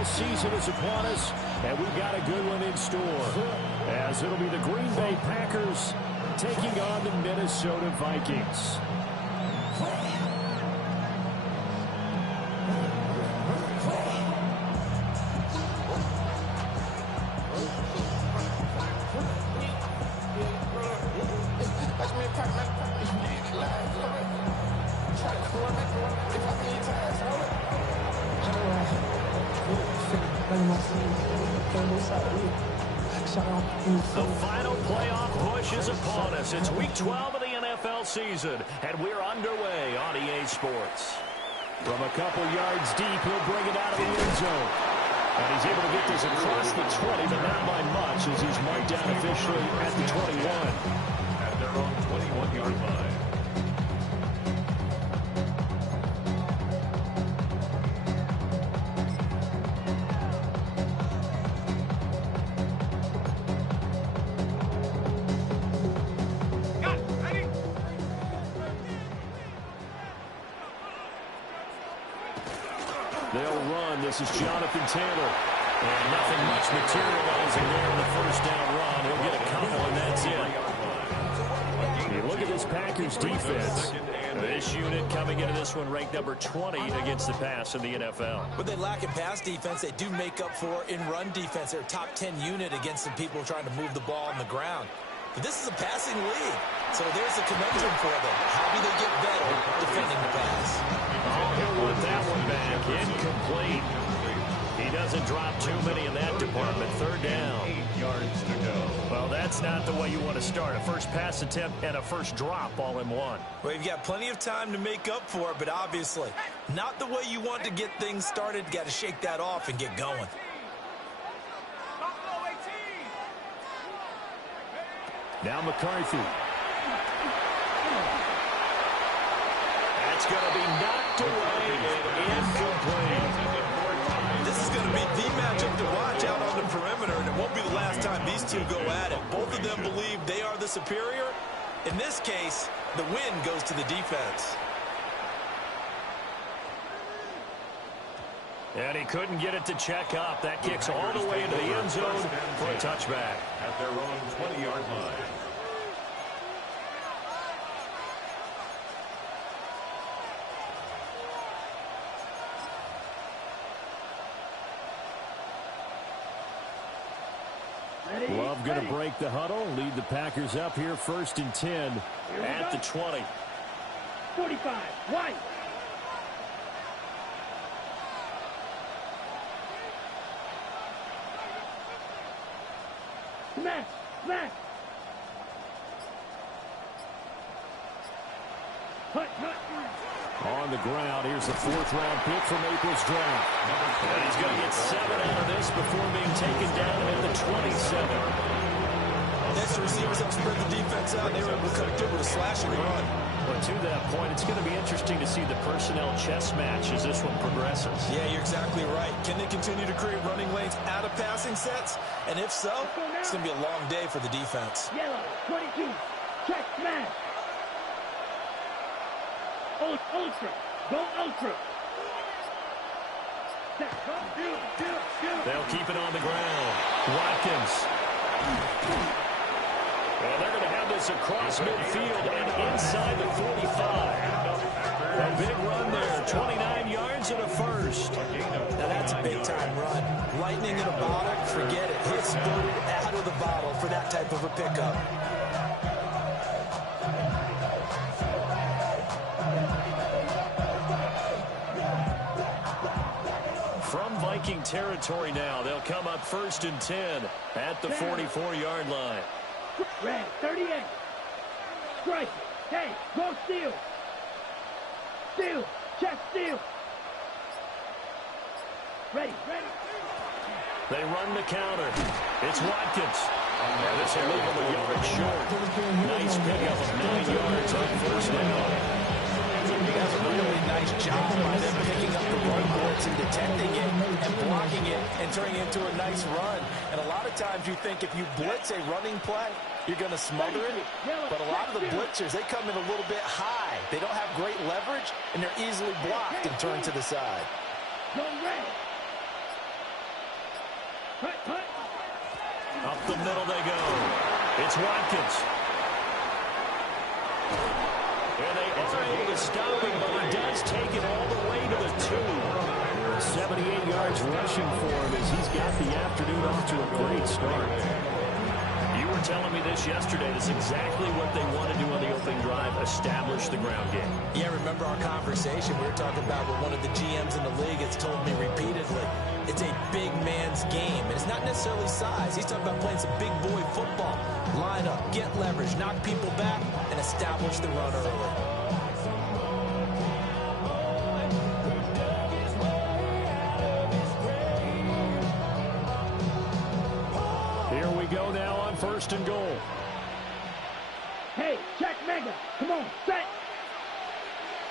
NFL season is upon us, and we've got a good one in store, as it'll be the Green Bay Packers taking on the Minnesota Vikings. The final playoff push is upon us. It's Week 12 of the NFL season, and we're underway on EA Sports. From a couple yards deep, he'll bring it out of the end zone. And he's able to get this across the 20, but not by much, as he's marked down officially at the 21. At their own 21-yard line. They'll run. This is Jonathan Taylor. And nothing much materializing there in the first down run. He'll get a couple, and that's it. You look at this Packers defense. This unit coming into this one ranked number 20 against the pass in the NFL. But they lack in pass defense. They do make up for in run defense. They're a top 10 unit against some people trying to move the ball on the ground. But this is a passing league. So there's a conundrum for them. How do they get better defending the pass? Oh, he'll want that one back. Incomplete. He doesn't drop too many in that department. Third down. 8 yards to go. Well, that's not the way you want to start. A first pass attempt and a first drop all in one. Well, you've got plenty of time to make up for it, but obviously not the way you want to get things started. Got to shake that off and get going. Now McCarthy. That's going to be knocked away and incomplete. This is going to be the matchup to watch out on the perimeter, and it won't be the last time these two go at it. Both of them believe they are the superior. In this case, the win goes to the defense. And he couldn't get it to check up. That kicks all the way into the end zone for a touchback. At their own 20-yard line. Love going to break the huddle, lead the Packers up here first and 10 at the 20. 45, White. Smash, smash. Hut, hut. On the ground, here's the fourth-round pick from April's draft. And he's going to get 7 out of this before being taken down at the 27. Next, the receivers help spread the defense out. They were able to cut through with a slashing run. But to that point, it's going to be interesting to see the personnel chess match as this one progresses. Yeah, you're exactly right. Can they continue to create running lanes out of passing sets? And if so, it's going to be a long day for the defense. Yellow, 22, check, smash. Ultra, go ultra. They'll keep it on the ground. Watkins. Well, they're going to have this across midfield and inside the 45. A big run there, 29 yards and a first. Now that's a big-time run. Lightning in a bottle, forget it. He exploded out of the bottle for that type of a pickup. From Viking territory now, they'll come up first and 10 at the 44-yard line. Red, 38. Strike. Hey, go steal. Steal. Check steal. Ready, ready. They run the counter. It's Watkins. And this will leave him a yard short. Nice pickup of 9 yards on first down. That's a really nice job by them picking up the run blitz and detecting it and blocking it and turning it into a nice run. And a lot of times you think if you blitz a running play, you're going to smother it. But a lot of the blitzers, they come in a little bit high. They don't have great leverage, and they're easily blocked and turned to the side. Go red. Up the middle they go. It's Watkins. And they are able to stop him, but he does take it all the way to the 2. 78 yards rushing for him as he's got the afternoon off to a great start. You were telling me this yesterday. This is exactly what they want to do on the opening drive, establish the ground game. Yeah, remember our conversation? We were talking about what one of the GMs in the league has told me repeatedly. It's a big man's game, and it's not necessarily size. He's talking about playing some big boy football. Line up, get leverage, knock people back, and establish the run early. Here we go now on 1st and goal. Hey, check Mega. Come on, set.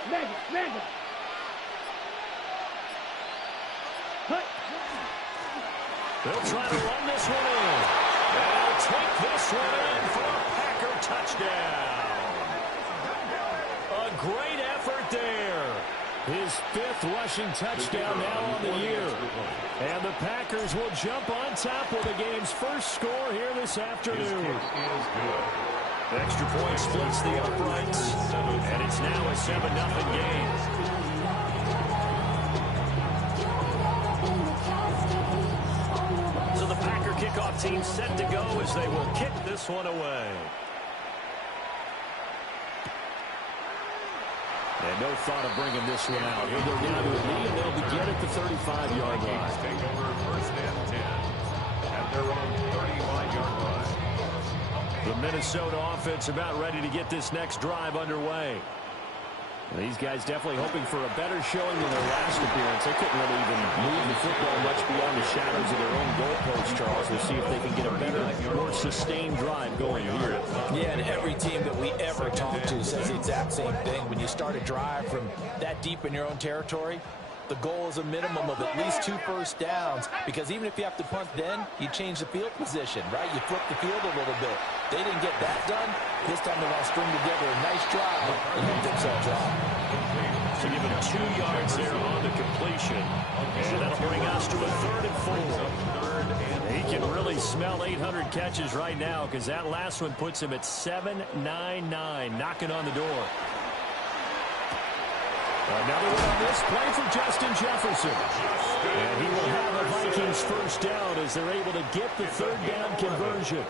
Mega. Hut. They'll try to run this one in. And they'll take this one in for a Packer touchdown. A great effort there. His 5th rushing touchdown now on the year. And the Packers will jump on top with the game's first score here this afternoon. Extra point splits the uprights. And it's now a 7-0 game. So the Packer kickoff team set to go as they will kick this one away. And no thought of bringing this one out. He'll go down to a knee, and they'll begin at the 35-yard line. Take over 1st and 10 at their own 35-yard line. The Minnesota offense about ready to get this next drive underway. And these guys definitely hoping for a better showing than their last appearance. They couldn't really even move the football much beyond the shadows of their own goalpost, Charles. We'll see if they can get a better, more sustained drive going here. Yeah, and every team that we ever talk to says the exact same thing. When you start a drive from that deep in your own territory, the goal is a minimum of at least 2 first downs, because even if you have to punt then, you change the field position, right? You flip the field a little bit. They didn't get that done. This time they want to string together a nice drive and help themselves out. So give him 2 yards there on the completion. And that'll bring us to a 3rd and 4. He can really smell 800 catches right now, because that last one puts him at 799, knocking on the door. Another one on this play for Justin Jefferson. And he will have a Vikings first down as they're able to get the 3rd down conversion.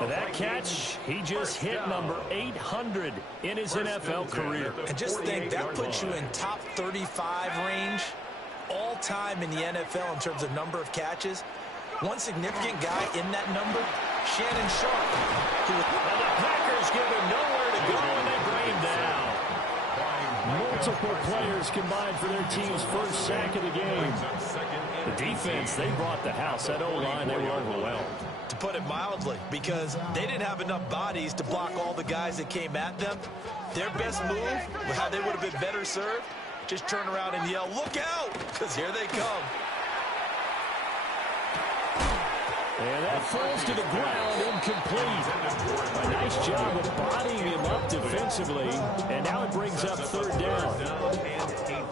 And that catch, he just hit number 800 in his NFL career. And just think, that puts you in top 35 range all time in the NFL in terms of number of catches. One significant guy in that number, Shannon Sharp. And the Packers give him nowhere to go, and they bring him down. Multiple players combined for their team's first sack of the game. The defense, they brought the house. That O-line, they were overwhelmed. To put it mildly, because they didn't have enough bodies to block all the guys that came at them. Their best move, how they would have been better served, just turn around and yell, "Look out!" because here they come. And that falls to the ground, incomplete. A nice job of bodying him up defensively, and now it brings up 3rd down.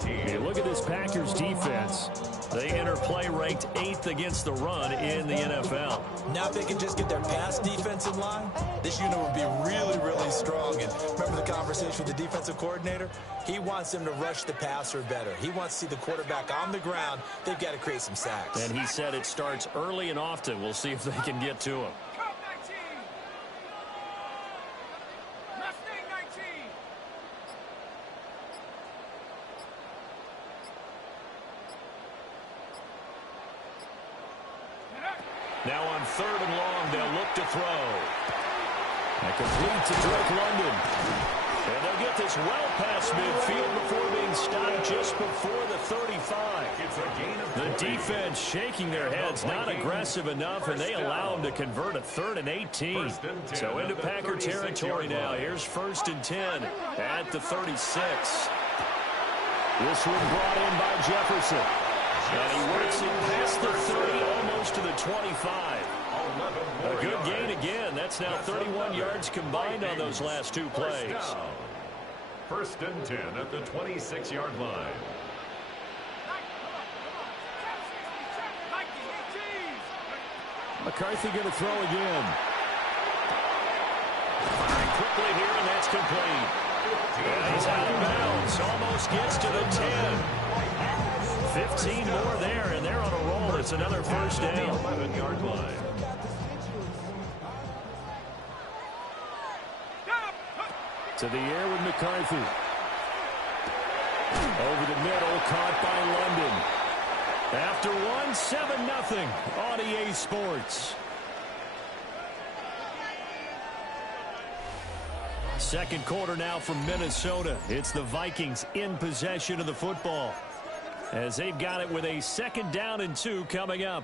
Hey, look at this Packers defense. They enter play ranked 8th against the run in the NFL. Now if they can just get their pass defense in line, this unit would be really, really strong. And remember the conversation with the defensive coordinator? He wants them to rush the passer better. He wants to see the quarterback on the ground. They've got to create some sacks. And he said it starts early and often. We'll see if they can get to him. Now on 3rd and long, they'll look to throw. And complete to Drake London. And they'll get this well past midfield before being stopped just before the 35. The defense shaking their heads, not aggressive enough, and they allow them to convert a 3rd and 18. So into Packer territory now. Here's 1st and 10 at the 36. This one brought in by Jefferson. And he works it past the 30, almost to the 25. A good gain again. That's now 31 yards combined on those last 2 plays. 1st and 10 at the 26-yard line. McCarthy going to throw again. Firing quickly here, and that's complete. And he's out of bounds. Almost gets to the 10. 15 more there, and they're on a roll. It's another first down. 11-yard line. To the air with McCarthy. Over the middle, caught by London. After one, 7-0 on EA Sports. Second quarter now from Minnesota. It's the Vikings in possession of the football, as they've got it with a 2nd down and 2 coming up.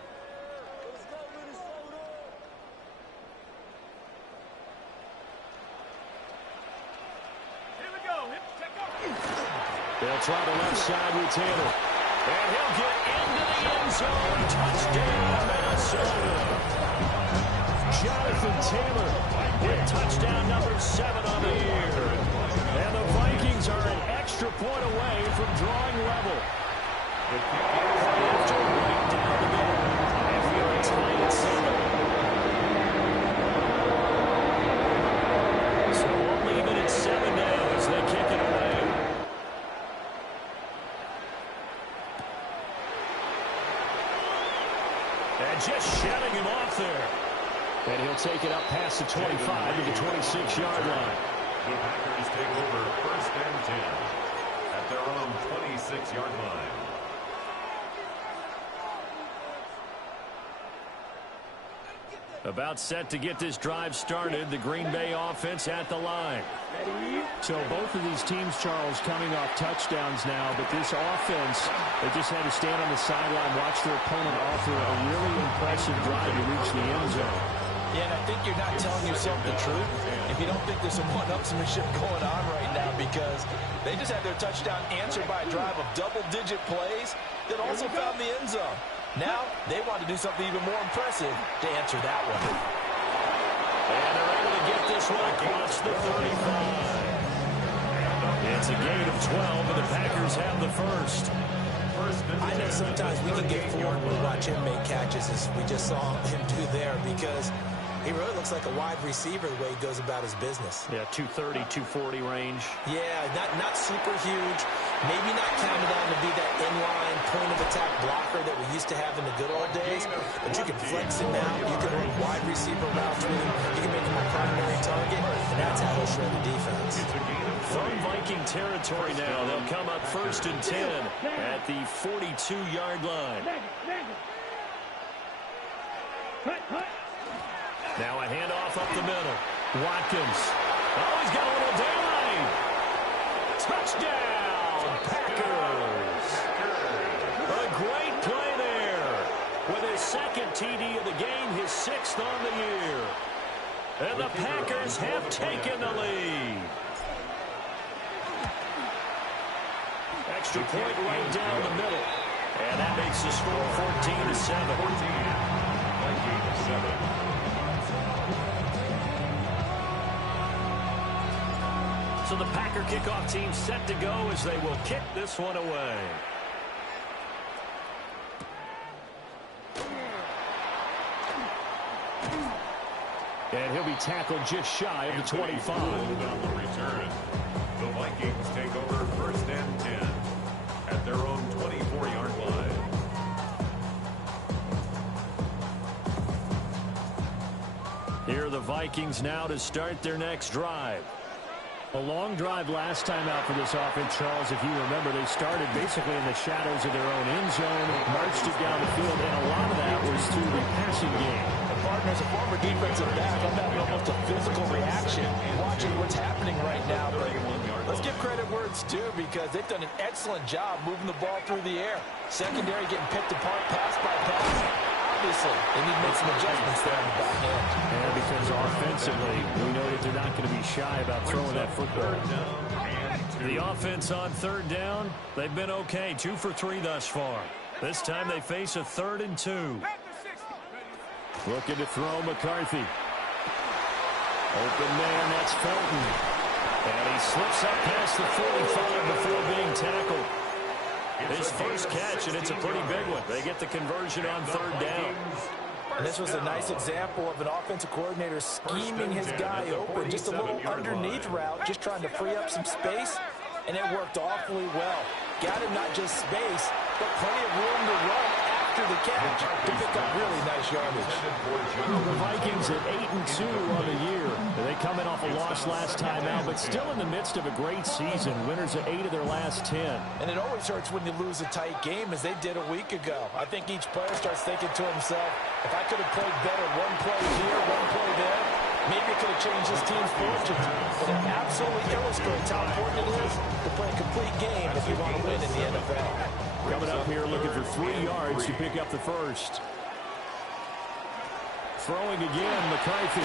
They'll try the left side with Taylor. And he'll get into the end zone. Touchdown, Minnesota. Jonathan Taylor with touchdown number 7 on the year. And the Vikings are an extra point away from drawing level. After right down the middle. And we are tied at 7. So only even at 7 now as they kick it away. And just shutting him off there. And he'll take it up past the 25 to the 26-yard line. The Packers take over 1st and 10 at their own 26-yard line. About set to get this drive started. The Green Bay offense at the line. So both of these teams, Charles, coming off touchdowns now, but this offense, they just had to stand on the sideline, watch their opponent offer a really impressive drive to reach the end zone. Yeah, and I think you're not telling yourself the truth if you don't think there's some one-upsmanship going on right now, because they just had their touchdown answered by a drive of double-digit plays that also found the end zone. Now, they want to do something even more impressive to answer that one. And they're able to get this one across the 35. It's a gain of 12, and the Packers have the first. I know sometimes we can get fooled when we watch him make catches, as we just saw him do there, because he really looks like a wide receiver the way he goes about his business. Yeah, 230, 240 range. Yeah, not super huge. Maybe not counted on to be that inline point-of-attack blocker that we used to have in the good old days, but you can flex him out. You can run wide receiver routes with him. You can make him a primary target, and that's how he'll shred the defense. From Viking territory now, they'll come up 1st and 10 at the 42-yard line. Now a handoff up the middle. Watkins. Oh, he's got a little daylight. Touchdown, Packers. A great play there. With his 2nd TD of the game, his 6th on the year. And the Packers have taken the lead. Extra point right down the middle. And that makes the score 14-7. 14-7. So the Packer kickoff team set to go as they will kick this one away. And he'll be tackled just shy of the 25. On the return, the Vikings take over 1st and 10 at their own 24-yard line. Here are the Vikings now to start their next drive. A long drive last time out for this offense, Charles. If you remember, they started basically in the shadows of their own end zone, marched it down the field, and a lot of that was through the passing game. Partner, as a former defensive back, I'm having almost a physical reaction watching what's happening right now. But let's give credit where it's due, because they've done an excellent job moving the ball through the air. Secondary getting picked apart pass by pass. Obviously, they need to make some adjustments there on the back end. And because offensively, we know that they're not going to be shy about throwing that football. The offense on 3rd down, they've been okay. 2 for 3 thus far. This time they face a 3rd and 2. Looking to throw McCarthy. Open man, that's Felton. And he slips up past the 45 before being tackled. His first catch, and it's a pretty big one. They get the conversion on 3rd down. And this was a nice example of an offensive coordinator scheming his guy open. Just a little underneath route, just trying to free up some space, and it worked awfully well. Got him not just space, but plenty of room to run after the catch to pick up really nice yardage. The Vikings at 8-2 on the year. They come in off a loss last time out, but still in the midst of a great season. Winners of 8 of their last 10. And it always hurts when you lose a tight game, as they did a week ago. I think each player starts thinking to himself, if I could have played better one play here, one play there, maybe it could have changed this team's fortunes. But it absolutely illustrates how important it is to play a complete game if you want to win in the NFL. Coming up here looking for 3 yards to pick up the first. Throwing again, McCarthy.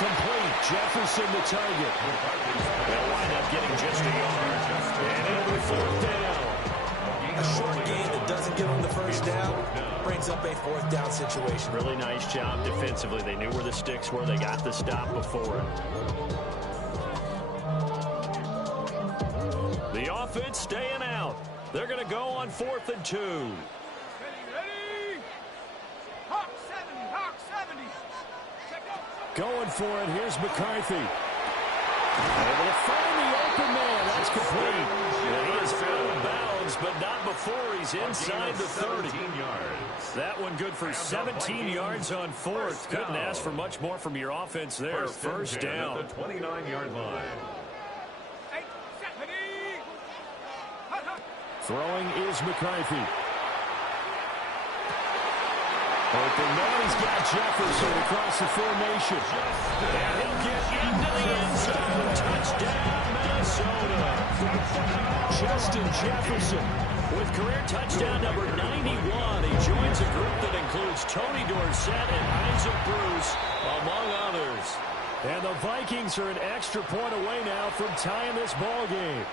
Complete. Jefferson the target. They'll wind up getting just a yard. And it'll be 4th down. A short game that doesn't get on the first down brings up a 4th down situation. Really nice job defensively. They knew where the sticks were. They got the stop before it. The offense staying out. They're going to go on 4th and 2. Ready? Hawk 70, Hawk 70. Going for it. Here's McCarthy. Able to find the open man. That's complete. And he is out of bounds, but not before he's inside the 30. That one good for 17 yards on 4th. Couldn't ask for much more from your offense there. First down. At the 29-yard line. Throwing is McCarthy. Open man, he's got Jefferson across the formation. And he'll get into the end zone. Touchdown, Minnesota. Justin Jefferson with career touchdown number 91. He joins a group that includes Tony Dorsett and Isaac Bruce, among others. And the Vikings are an extra point away now from tying this ball game.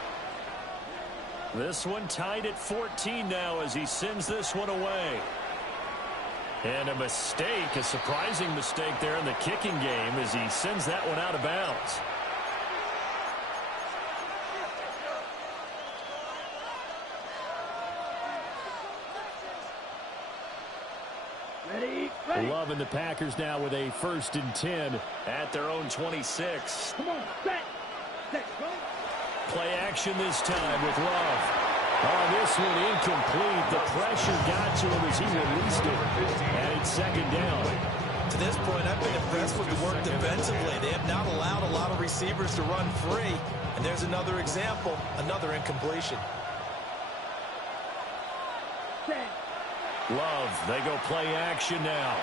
This one tied at 14 now as he sends this one away. And a mistake, a surprising mistake there in the kicking game as he sends that one out of bounds. Ready? Loving the Packers now with a 1st and 10 at their own 26. Come on, set, go. Play action this time with Love. Oh, this one incomplete. The pressure got to him as he released it. And it's 2nd down. To this point, I've been impressed with the work defensively. They have not allowed a lot of receivers to run free. And there's another example, another incompletion. Set. Love, they go play action now.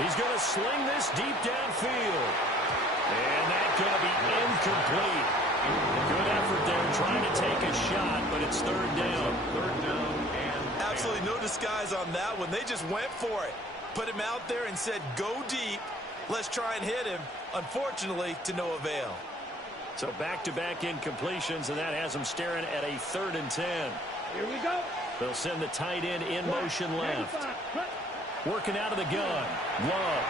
He's going to sling this deep downfield. And that's going to be incomplete. Good effort there trying to take a shot, but it's 3rd down. 3rd down and Absolutely no disguise on that one. They just went for it. Put him out there and said, go deep. Let's try and hit him. Unfortunately, to no avail. So back-to-back incompletions, and that has them staring at a 3rd and 10. Here we go. They'll send the tight end in motion left. Working out of the gun. Love.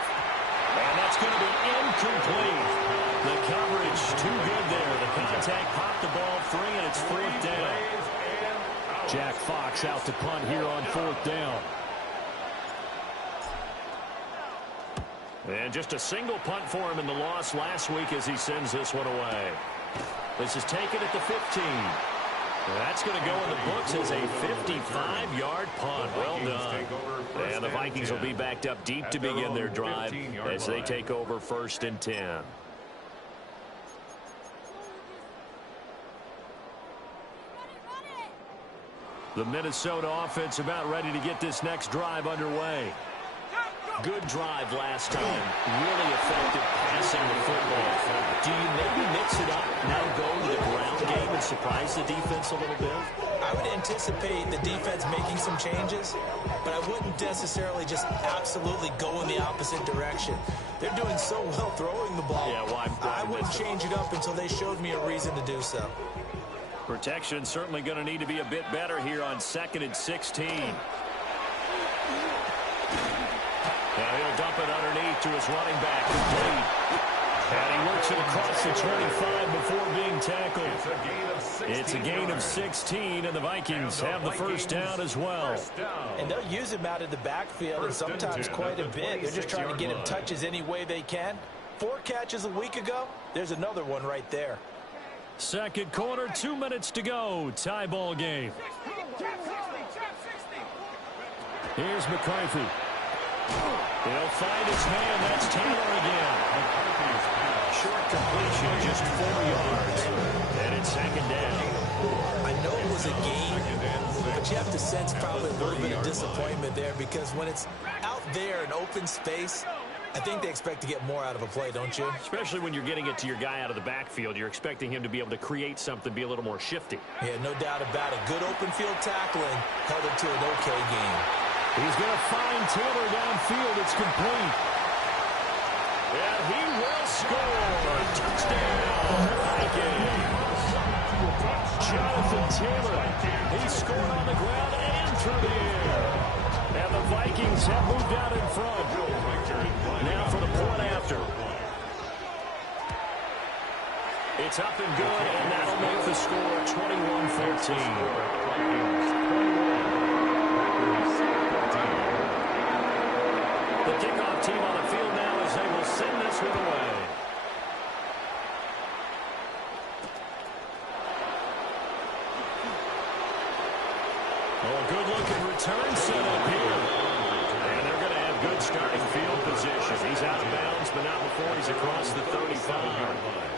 And that's going to be incomplete. The coverage too good there. The contact popped the ball free, and it's 4th down. Jack Fox out to punt here on 4th down. And just a single punt for him in the loss last week as he sends this one away. This is taken at the 15. That's going to go in the books as a 55-yard punt. Well done. And the Vikings will be backed up deep to begin their drive as they take over 1st and 10. The Minnesota offense about ready to get this next drive underway. Good drive last time. Really effective passing the football. Do you maybe mix it up, now go to the ground game and surprise the defense a little bit? I would anticipate the defense making some changes, but I wouldn't necessarily just absolutely go in the opposite direction. They're doing so well throwing the ball. Yeah, well, I wouldn't change it up until they showed me a reason to do so. Protection certainly going to need to be a bit better here on 2nd and 16. Now he'll dump it underneath to his running back. Complete. And he works it across the 25 before being tackled. It's a gain of 16, and the Vikings have the first down as well. And they'll use him out of the backfield, and sometimes quite a bit. They're just trying to get him touches any way they can. 4 catches a week ago. There's another one right there. Second quarter, 2 minutes to go. Tie ball game. Here's McCarthy. He'll find his man. That's Taylor again. Short completion, just 4 yards. And it's second down. I know it was a game, but you have to sense probably a little bit of disappointment there, because when it's out there in open space, I think they expect to get more out of a play, don't you? Especially when you're getting it to your guy out of the backfield. You're expecting him to be able to create something, be a little more shifty. Yeah, no doubt about it. Good open field tackling held it to an okay game. He's going to find Taylor downfield. It's complete. And he will score. Touchdown, Vikings. Jonathan Taylor. He scored on the ground and through the air. And the Vikings have moved out in front. Now for the point after. It's up and good, and that'll make the score 21-14. The kickoff team on the field now as they will send this one away. Oh, good-looking return set up here. And they're going to have good starting field position. He's out of bounds, but not before he's across the 35-yard line.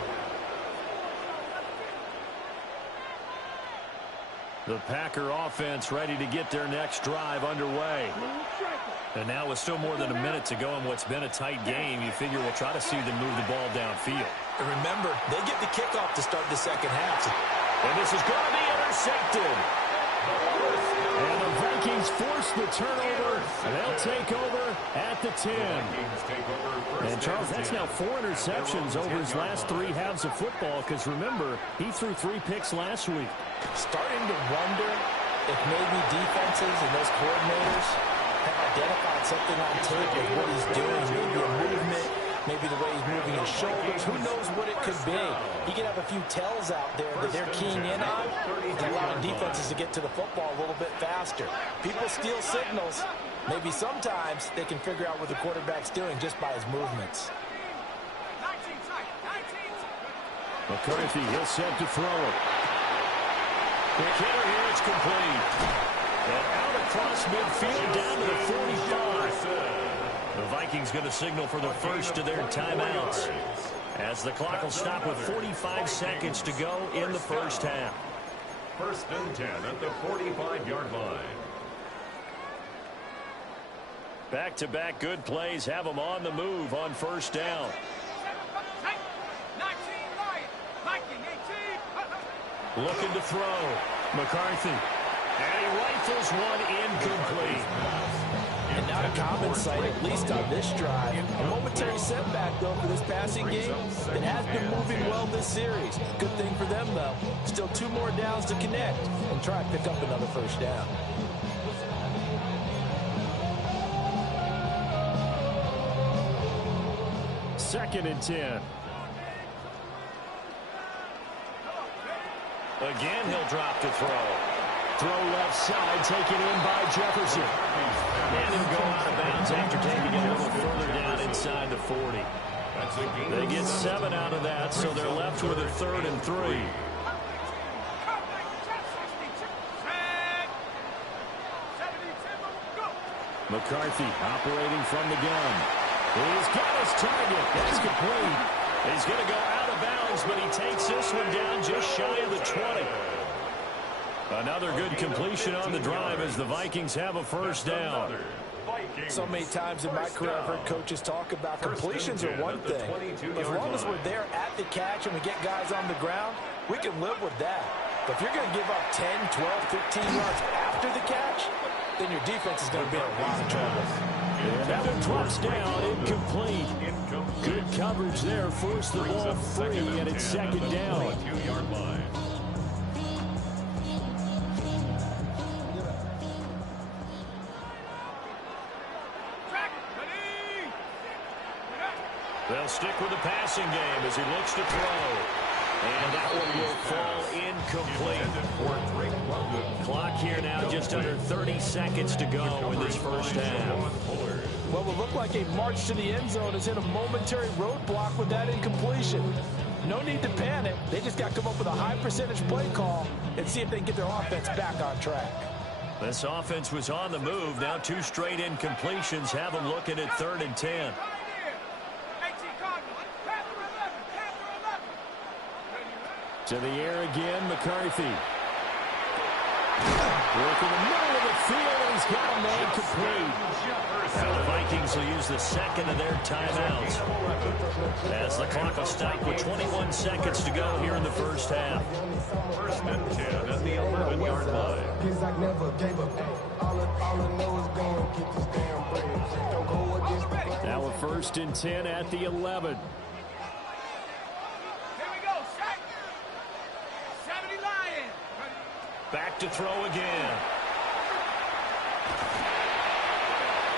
The Packer offense ready to get their next drive underway. And now with still more than a minute to go in what's been a tight game, you figure we'll try to see them move the ball downfield. And remember, they get the kickoff to start the second half. And this is going to be intercepted. And the Vikings force the turnover. They'll take over at the 10. And, Charles, that's now 4 interceptions over his last 3 halves of football, because, remember, he threw 3 picks last week. Starting to wonder if maybe defenses and those coordinators have identified something on tape of what he's doing, maybe a movement, maybe the way he's moving his shoulders. Who knows what it could be? He could have a few tells out there that they're keying in on and allowing defenses to get to the football a little bit faster. People steal signals. Maybe sometimes they can figure out what the quarterback's doing just by his movements. McCarthy, he'll set to throw it. Quick hitter here, it's complete. And out across midfield down to the 45. The Vikings going to signal for the first of their timeouts, as the clock will stop with 45 seconds to go in the first half. First and 10 at the 45-yard line. Back-to-back good plays have them on the move on first down. Looking to throw. McCarthy. And he rifles one incomplete. And not a common sight, at least on this drive. A momentary setback, though, for this passing game. It has been moving well this series. Good thing for them, though. Still 2 more downs to connect and try to pick up another first down. Second and 10. Again, he'll drop to throw. Throw left side, taken in by Jefferson. And he'll go out of bounds after taking it a little further down inside the 40. They get 7 out of that, so they're left with a 3rd and 3. McCarthy operating from the gun. He's got his target. That's complete. He's going to go out of bounds, but he takes this one down just shy of the 20. Another good completion on the drive as the Vikings have a first down. So many times in my career, I've heard coaches talk about completions are one thing. As long as we're there at the catch and we get guys on the ground, we can live with that. But if you're going to give up 10, 12, 15 yards after the catch, then your defense is going to be in a lot of trouble. And that one drops down, incomplete. Good coverage there, forced the ball free, and it's second down. They'll stick with the passing game as he looks to throw. And that one will fall incomplete. Clock here now just under 30 seconds to go in this first half. Well, it will look like a march to the end zone has hit a momentary roadblock with that incompletion. No need to panic. They just got to come up with a high percentage play call and see if they can get their offense back on track. This offense was on the move. Now 2 straight incompletions have them looking at 3rd and 10. To the air again, McCarthy. Work in the middle of the field, and he's got a man complete. Now the Vikings will use the second of their timeouts as the clock will stop with 21 seconds to go here in the first half. 1st and 10 at the 11-yard line. Now a 1st and 10 at the 11. Back to throw again.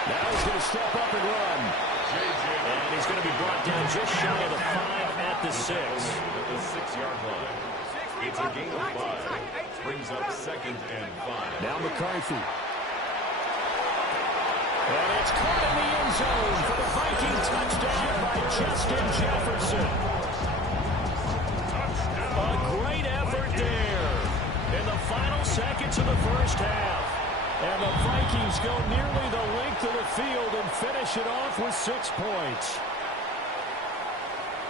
Now he's going to step up and run. And he's going to be brought down just shy of the 5 at the 6. At the 6-yard line. It's a gain of 5. Brings up 2nd and 5. Now McCarthy. And it's caught in the end zone for the Viking touchdown by Justin Jefferson. A great effort there in the final seconds of the first half. And the Vikings go nearly the length of the field and finish it off with 6 points.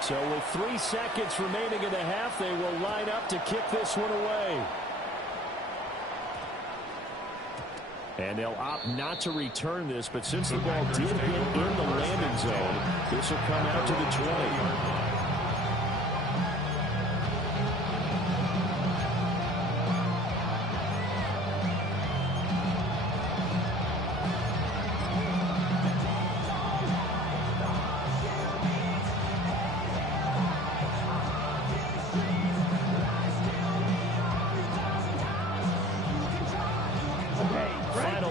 So with 3 seconds remaining in the half, they will line up to kick this one away. And they'll opt not to return this, but since the ball did hit in the landing zone, this will come out to the 20.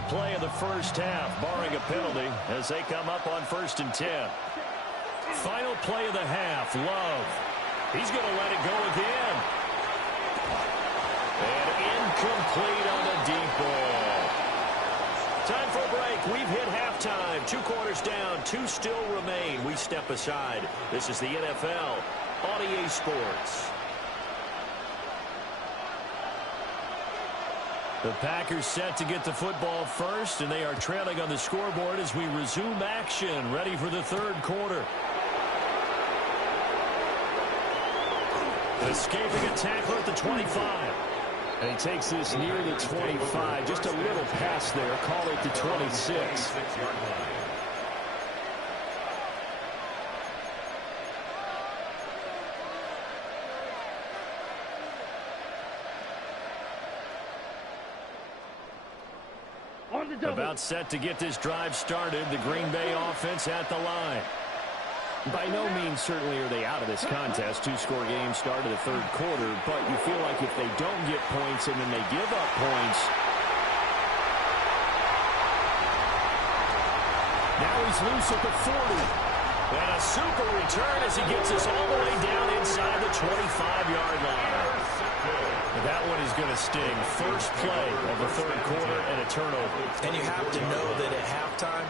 Play of the first half, barring a penalty, as they come up on 1st and 10. Final play of the half, Love. He's going to let it go again. And incomplete on the deep ball. Time for a break. We've hit halftime. 2 quarters down, 2 still remain. We step aside. This is the NFL on EA Sports. The Packers set to get the football first, and they are trailing on the scoreboard as we resume action, ready for the 3rd quarter. Escaping a tackle at the 25. And he takes this near the 25, just a little pass there, call it the 26. About set to get this drive started, the Green Bay offense at the line. By no means certainly are they out of this contest. 2-score game start of the 3rd quarter, but you feel like if they don't get points and then they give up points. Now he's loose at the 40. And a super return as he gets us all the way down inside the 25-yard line. That one is going to sting. First play of the 3rd quarter and a turnover. And you have to know that at halftime,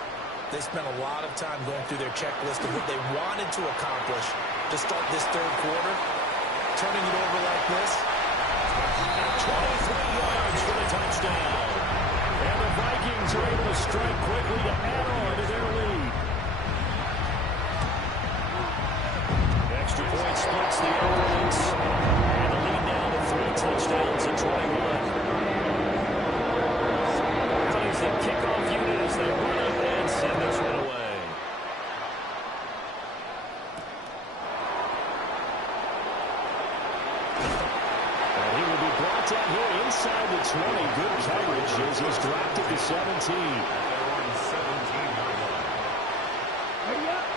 they spent a lot of time going through their checklist of what they wanted to accomplish to start this 3rd quarter. Turning it over like this. 23 yards for the touchdown. And the Vikings are able to strike quickly to add on to their lead. Extra point splits the opponents. And the lead now to 3 touchdowns at 21. Plays the kickoff unit as they run up and send this one away. And he will be brought down here inside the 20. Good coverage as he's dropped at the 17.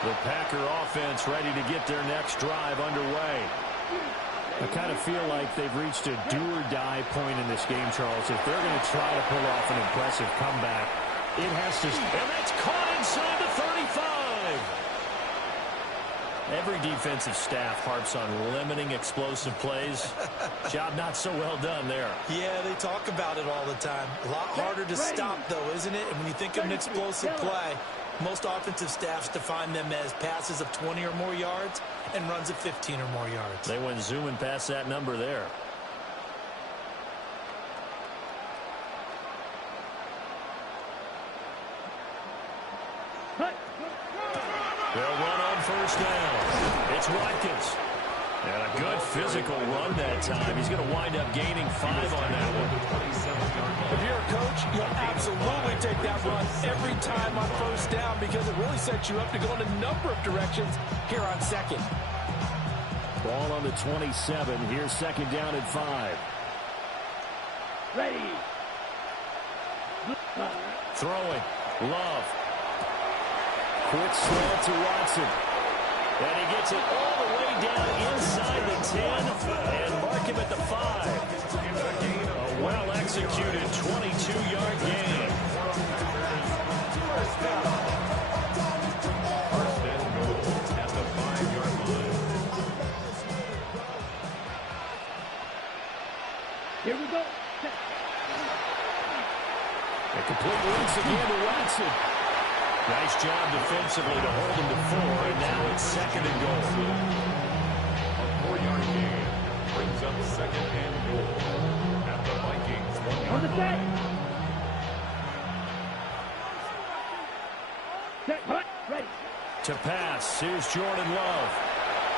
The Packer offense ready to get their next drive underway. I kind of feel like they've reached a do-or-die point in this game, Charles. If they're going to try to pull off an impressive comeback, it has to... And that's caught inside the 35. Every defensive staff harps on limiting explosive plays. Job not so well done there. Yeah, they talk about it all the time. A lot harder to stop, though, isn't it? And when you think of an explosive play, most offensive staffs define them as passes of 20 or more yards and runs of 15 or more yards. They went zooming past that number there. They'll run on first down. It's Watkins. And a good physical run that time. He's going to wind up gaining 5 on that one. If you're a coach, you'll absolutely take that run every time on first down because it really sets you up to go in a number of directions here on second. Ball on the 27. Here's second down at 5. Ready. Throwing. Love. Quick slant to Watson. And he gets it all the way down inside the 10 and mark him at the 5. A well-executed 22-yard gain. First and goal at the 5-yard line. Here we go. A complete once again to Watson. Nice job defensively to hold him to 4, and now it's second and goal. A 4-yard gain brings up second and goal at the Vikings 1-yard line. Set, hut, ready. To pass, here's Jordan Love.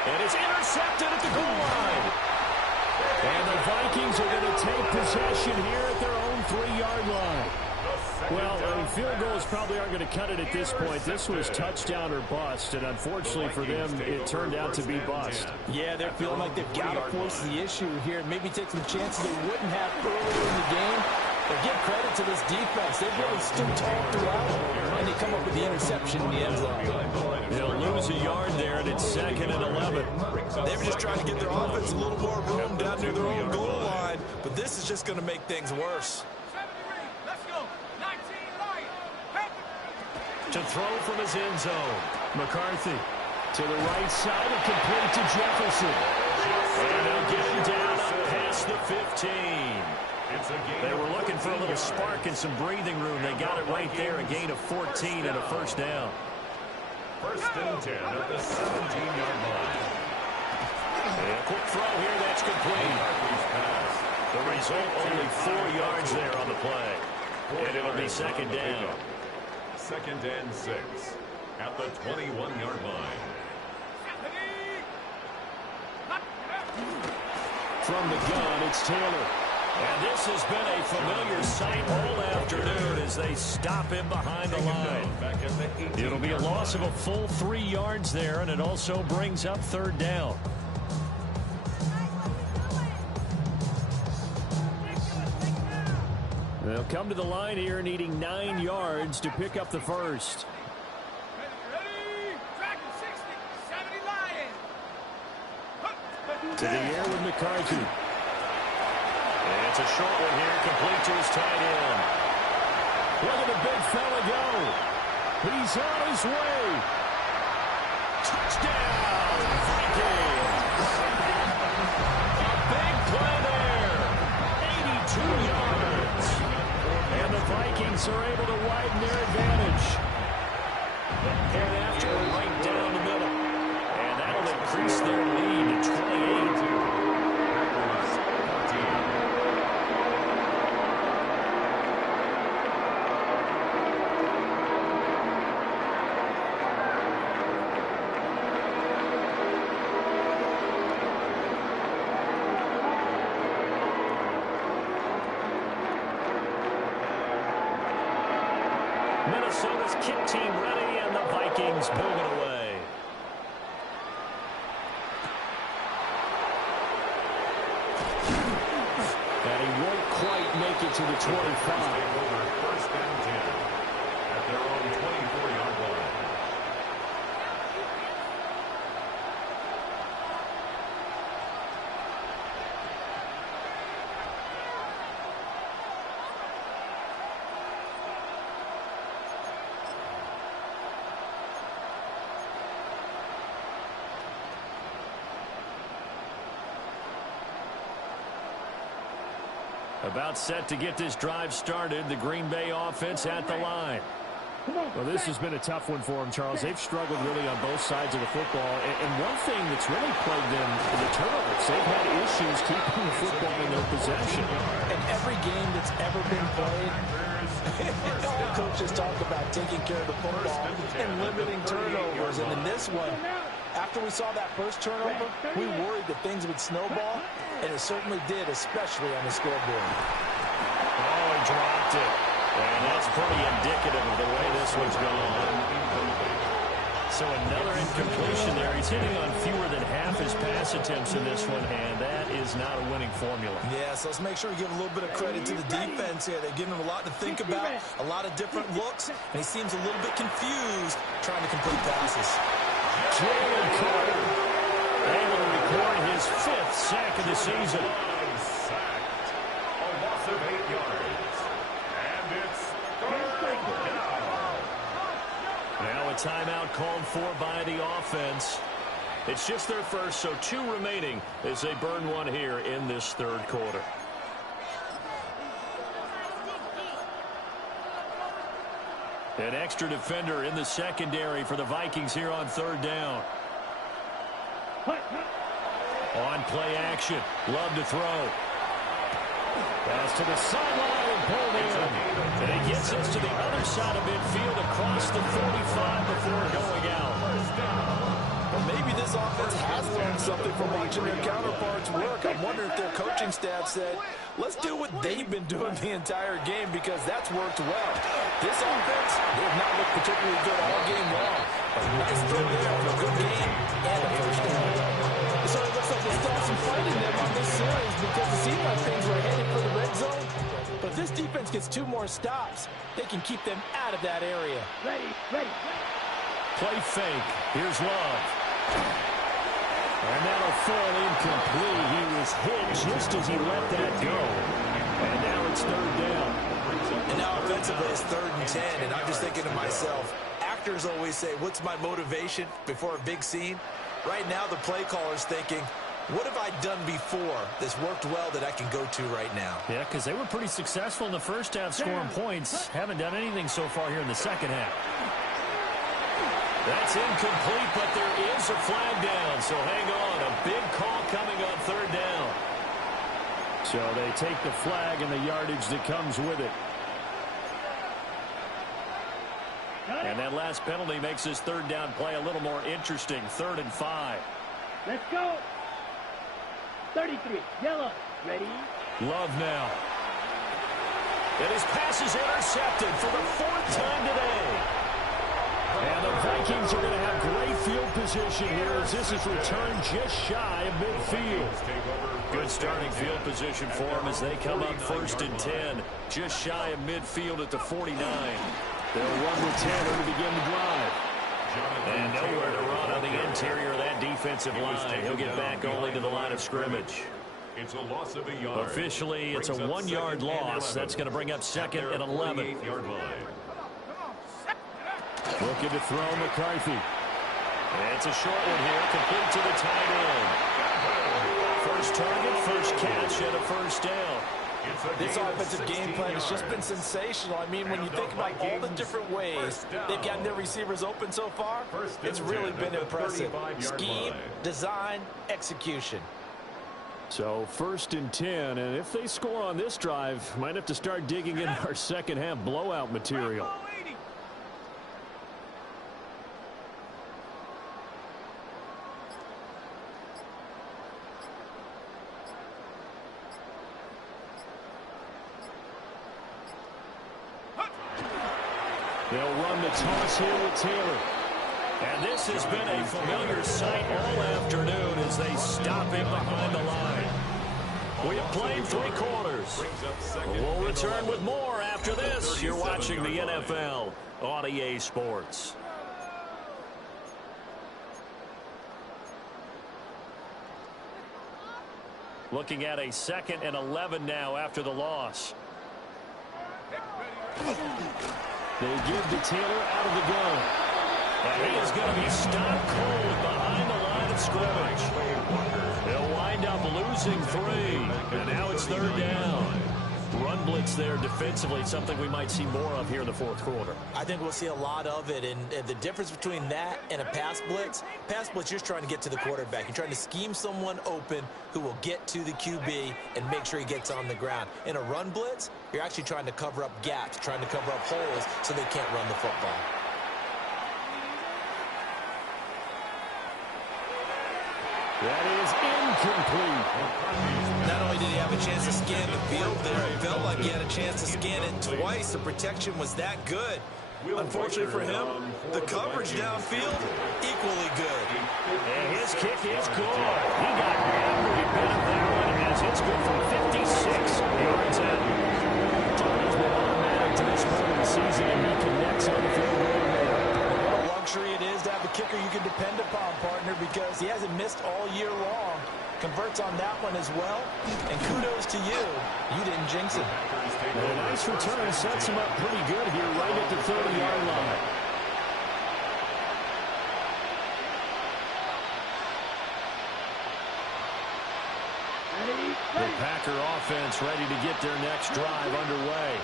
And it's intercepted at the goal line. And the Vikings are going to take possession here at their own 3-yard line. Well, field goals probably aren't going to cut it at this point. This was touchdown or bust, and unfortunately for them, it turned out to be bust. Yeah, they're feeling like they've got to force the issue here. Maybe take some chances they wouldn't have earlier in the game. But give credit to this defense. They've really stood tall throughout, and they come up with the interception in the end zone. They'll lose a yard there, and it's second and 11. They were just trying to get their offense a little more room down near their own goal line, but this is just going to make things worse. To throw from his end zone. McCarthy to the right side and complete to Jefferson. And they'll get him down up past the 15. They were looking for a little spark and some breathing room. They got it right there, a gain of 14 and a first down. First and 10 at the 17-yard line. And a quick throw here, that's complete. The result, only 4 yards there on the play. And it'll be second down. Second and 6 at the 21-yard line. From the gun, it's Taylor. And this has been a familiar sight all afternoon as they stop him behind the line. It'll be a loss of a full 3 yards there, and it also brings up third down. They'll come to the line here needing 9 yards to pick up the first. To the air with McCarthy. And it's a short one here, complete to his tight end. Look at the big fella go. He's on his way. Touchdown, Vikings. A big play there. 82 yards. And the Vikings are able to widen their advantage. And after right down the middle. And that'll increase their lead to 28. Minnesota's kick team ready, and the Vikings move it away. And he won't quite make it to the 25. First and 10 at their own 24-yard line. About set to get this drive started. The Green Bay offense at the line. Well, this has been a tough one for them, Charles. They've struggled really on both sides of the football. And one thing that's really plagued them is the turnovers. They've had issues keeping the football in their possession. In every game that's ever been played, all coaches talk about taking care of the football and limiting turnovers. And in this one, after we saw that first turnover, we worried that things would snowball, and it certainly did, especially on the scoreboard. Oh, he dropped it. And that's pretty indicative of the way this one's gone. So another incompletion there. He's hitting on fewer than half his pass attempts in this one, and that is not a winning formula. Yeah, so let's make sure we give a little bit of credit to the defense here. They're giving him a lot to think about, a lot of different looks, and he seems a little bit confused trying to complete passes. Jalen Carter able to record his 5th sack of the season. Sacked. A loss of 8 yards. And it's third down. Now a timeout called for by the offense. It's just their first, so 2 remaining as they burn one here in this third quarter. An extra defender in the secondary for the Vikings here on third down. On play action. Love to throw. Pass to the sideline and pulled in. And he gets us to the other side of midfield across the 45 before going out. Well, maybe this offense has learned something from watching their counterparts work. I wonder if their coaching staff said, let's do what they've been doing the entire game, because that's worked well. This offense, they have not looked particularly good all game long. But nice throw there for a good game and a first down. So it looks like they still have some fight in them on this series, because it seemed like things were headed for the red zone. But if this defense gets 2 more stops, they can keep them out of that area. Ready. Play fake. Here's Love. And that'll fall incomplete. He was hit just as he let that go. And now it's third down. And now offensively it's 3rd and 10. And I'm just thinking to myself, actors always say, what's my motivation before a big scene? Right now the play caller's thinking, what have I done before that's worked well that I can go to right now? Yeah, because they were pretty successful in the first half scoring points. Haven't done anything so far here in the second half. That's incomplete, but there is a flag down, so hang on. A big call coming on third down. So they take the flag and the yardage that comes with it. And that last penalty makes this third down play a little more interesting. 3rd and 5. Let's go. 33. Yellow. Ready. Love now. And his pass is intercepted for the 4th time today. And the Vikings are going to have great field position here as this is returned just shy of midfield. Good starting field position for them as they come up 1st and 10. Just shy of midfield at the 49. They'll run with Taylor to begin the drive. And nowhere to run on the interior of that defensive line. He'll get back only to the line of scrimmage. It's a loss of a yard. Officially, it's a 1-yard loss. That's going to bring up 2nd and 11. 48-yard line. Looking to throw McCarthy. And it's a short one here, complete to the tight end. First target, first catch, and a first down. This offensive game plan has just been sensational. I mean, when you think about all the different ways they've gotten their receivers open so far, it's really been impressive. Scheme, design, execution. So 1st and 10, and if they score on this drive, might have to start digging in our second half blowout material. They'll run the toss here with Taylor. And this has been a familiar sight all afternoon as they stop him behind the line. We have played 3 quarters. We'll return with more after this. You're watching the NFL on EA Sports. Looking at a 2nd and 11 now after the loss. They give to Taylor out of the gun. And he is going to be stopped cold behind the line of scrimmage. They'll wind up losing 3. And now it's 3rd down. run blitz there defensively, something we might see more of here in the fourth quarter. I think we'll see a lot of it, and the difference between that and a pass blitz, you're just trying to get to the quarterback. You're trying to scheme someone open who will get to the QB and make sure he gets on the ground. In a run blitz, you're actually trying to cover up gaps, trying to cover up holes so they can't run the football. That is incomplete. Not only did he have a chance to scan the field there, it felt like he had a chance to scan it twice. The protection was that good. Unfortunately for him, the coverage downfield, equally good. And his kick is good. He got every bit of that one as it's good from 56 yards out. He's been automatic to this point of the season, and he connects on the field goal there. What a luxury it is to have a kicker you can depend upon, partner, because he hasn't missed all year long. Converts on that one as well, and kudos to you. You didn't jinx him. A nice return sets him up pretty good here right at the 30-yard line. The Packer offense ready to get their next drive underway.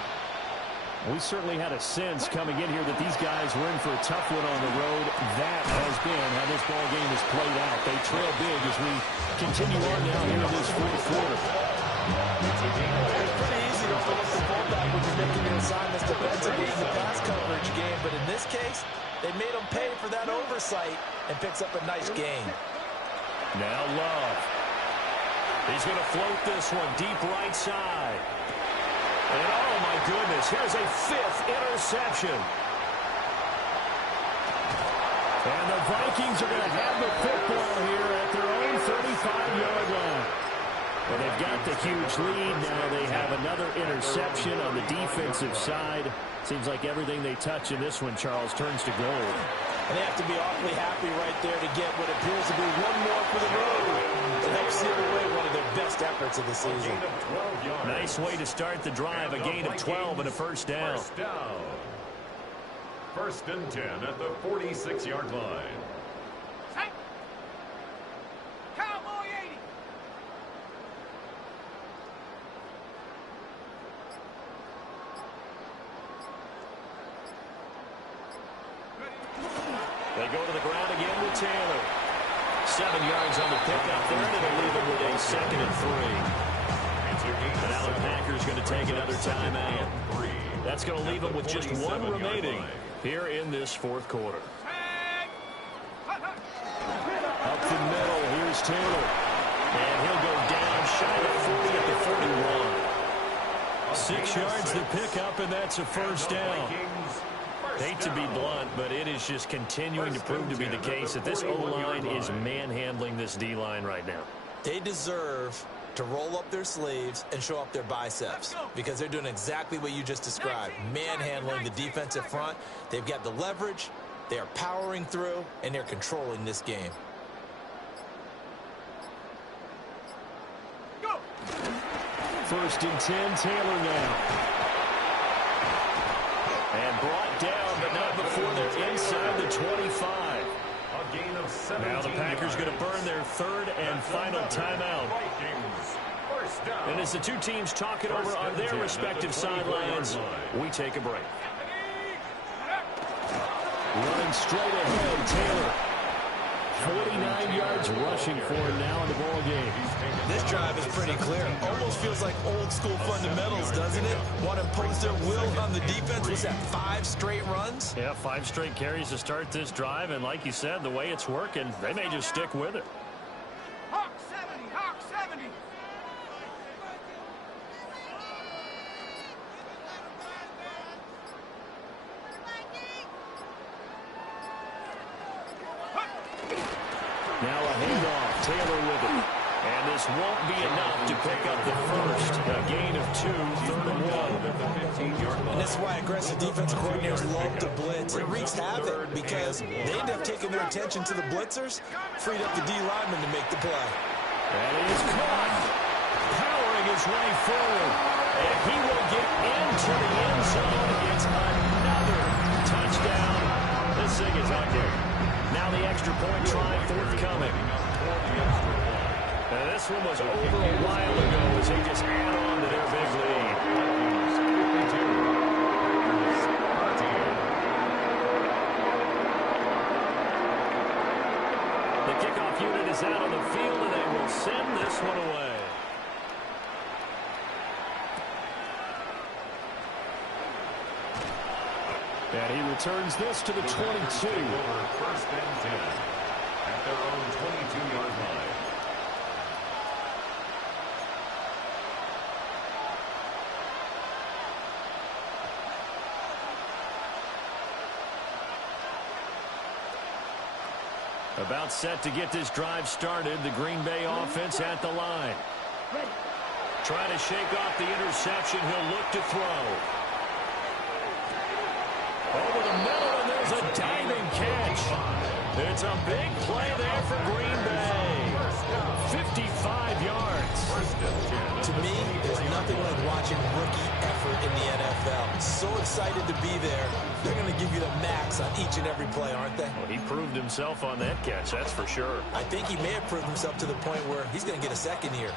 We certainly had a sense coming in here that these guys were in for a tough one on the road. That has been how this ball game has played out. They trail big as we continue on now here in this fourth quarter. It's pretty easy to overlook the fullback when you're making your assignments defensively in the pass coverage game, but in this case, they made him pay for that oversight and picks up a nice gain. Now Love. He's going to float this one deep right side. And oh my goodness, here's a fifth interception. And the Vikings are going to have the football here at their own 35-yard line. Well, they've got the huge lead. Now they have another interception on the defensive side. Seems like everything they touch in this one, Charles, turns to gold. And they have to be awfully happy right there to get what appears to be one more for the road to help seal away one of their best efforts of the season. Nice way to start the drive, a gain of 12 and a first down. First and 10 at the 46-yard line. Cowboy 80. They go to the ground again with Taylor. 7 yards on the pickup there, and it'll leave him with a 2nd and 3. And now the Packers going to take another timeout. That's going to leave them with just one remaining here in this fourth quarter. Up the middle, here's Taylor. And he'll go down shy of 40 at the 41. 6 yards to pick up, and that's a first down. Hate to be blunt, but it is just continuing to prove to be the case that this O-line is manhandling this D-line right now. They deserve to roll up their sleeves and show up their biceps because they're doing exactly what you just described, manhandling the defensive front. They've got the leverage, they are powering through, and they're controlling this game. First and 10, Taylor now. And brought down, but not before they're inside the 25. Now the Packers going to burn their third and final timeout. And as the two teams talk it over on their respective sidelines, we take a break. Running straight ahead, Taylor. 49 yards rushing for him now in the ball game. This drive is pretty clear. Almost feels like old school fundamentals, doesn't it? Want to impose their will on the defense. Was that 5 straight runs? Yeah, 5 straight carries to start this drive. And like you said, the way it's working, they may just stick with it. Hawk 70, Hawk 70. Now a handoff, Taylor with it. And this won't be enough to pick up the first. A gain of 2, 3rd and 1. And this is why aggressive defensive coordinators love to blitz. It wreaks havoc because they end up taking their attention to the blitzers, freed up the D lineman to make the play. That is caught. Powering his way forward. And he will get into the end zone. It's another touchdown. This thing is ugly. Now the extra point try forthcoming. Now this one was over a while ago as they just add on to their big lead. The kickoff unit is out on the field, and they will send this one away. And he returns this to the 22. First and 10 at their own 22-yard line. About set to get this drive started. The Green Bay offense at the line. Trying to shake off the interception. He'll look to throw. Over the middle, and there's a diving catch. It's a big play there for Green Bay. 55 yards. To me, there's nothing like watching rookie effort in the NFL. So excited to be there. They're going to give you the max on each and every play, aren't they? Well, he proved himself on that catch, that's for sure. I think he may have proved himself to the point where he's going to get a second here.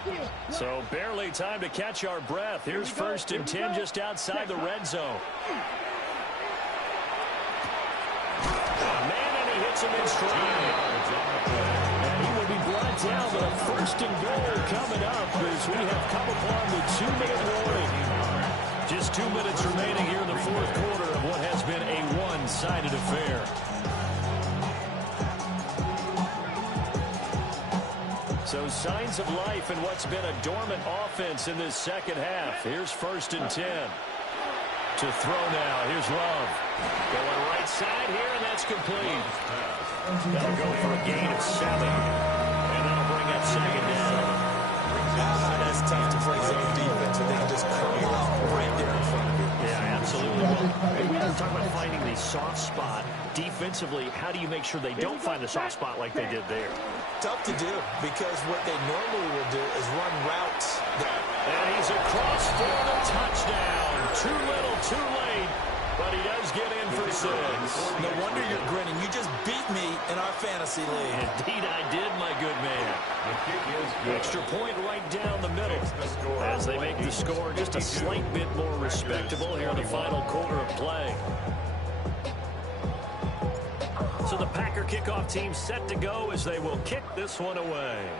So barely time to catch our breath. Here's first and 10 just outside the red zone. Man, and he hits him in stride. And he will be brought down, but a first and goal coming up as we have come upon the 2-minute warning. Just 2 minutes remaining here in the fourth quarter of what has been a one-sided affair. So signs of life in what's been a dormant offense in this second half. Here's first and 10. To throw now. Here's Love. Going right side here, and that's complete. That'll go for a gain of 7. And that'll bring up second down. That's tough to play zone defense when they can just curl out right there in front of you. Yeah, absolutely. Well, we talk about finding the soft spot. Defensively, how do you make sure they don't find the soft spot like they did there? Tough to do, because what they normally will do is run routes. And he's across for the touchdown. Too little, too late, but he does get in for 6. No wonder you're grinning. You just beat me in our fantasy league. Indeed I did, my good man. Extra point right down the middle as they make the score just a slight bit more respectable here in the final quarter of play. So the Packer kickoff team set to go as they will kick this one away.